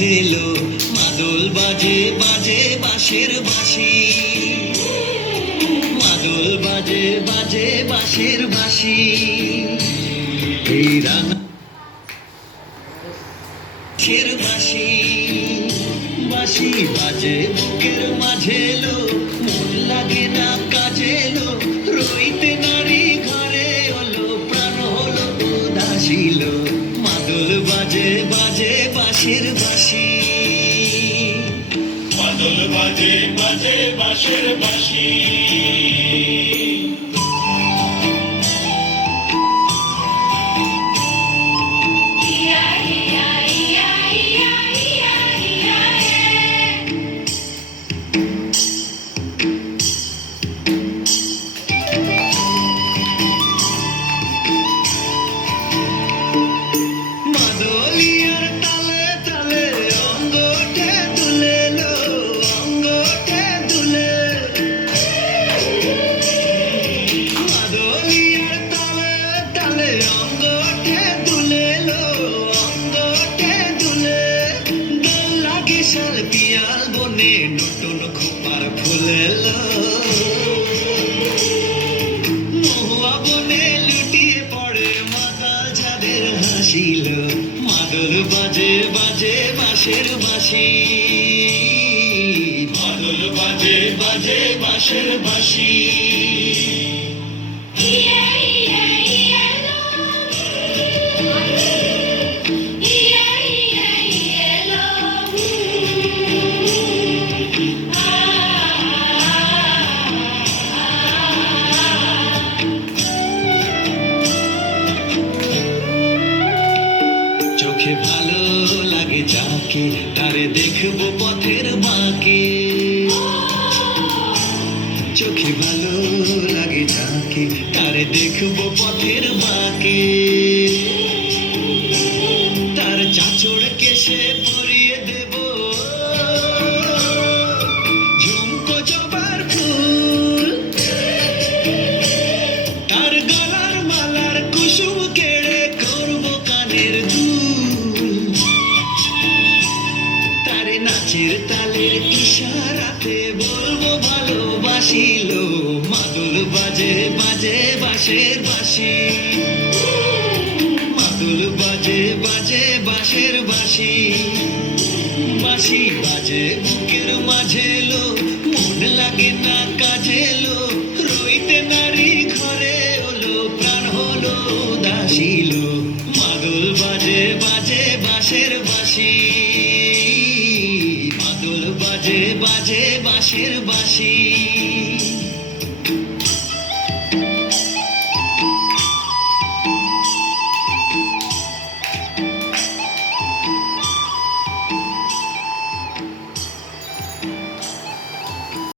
এলো, মাদল বাজে বাজে বাঁশের বাঁশি, মাদল বাজে বাজে বাঁশের বাঁশি। এই রানা বাঁশের বাঁশি, বাঁশি বাজে বুকের মাঝে এলো, মন লাগে না কাজে এলো, রইতে নারী ঘরে হলো, প্রাণ হলো উদাসীল, মাদল বাজে বাজে বাঁশের বাঁশি, মাদল বাজে বাজে বাঁশের বাঁশি। মাদলিয়ার তালে তালে অঙ্গ ওঠে দুলে লো, অঙ্গ ওঠে দুলে। মাদলিয়ার তালে তালে অঙ্গ ওঠে দুলে লো, অঙ্গ ওঠে দুলে। দোল লাগে শাল পিয়াল বনে, নতুন খোপার ফুলে লো, মহুয়া বনে লুটিয়ে পড়ে মাতাল যাদের হাসিল, মাদল বাজে বাজে বাঁশের বাঁশি, মাদল বাজে বাজে বাঁশের বাঁশি। চোখে ভালো লাগে যাকে, তারে দেখবো পথের বাঁকে, চোখে ভালো লাগে যাকে, তারে দেখবো পথের বাঁকে। তার চাঁচড় কেশে পরিয়ে দেব ঝুমকো জবার ফুল, তার গলার মালার কুসুম কেড়ে করবো কানের দুল, তারে নাচের তালের ইশারাতে বলবো ভালোবাসিল, মাদল বাজে বাজে বাঁশের বাঁশি, মাদল বাজে বাজে বাঁশের বাঁশি, বাঁশি বাজে বুকের মাঝে এলো, মন লাগে না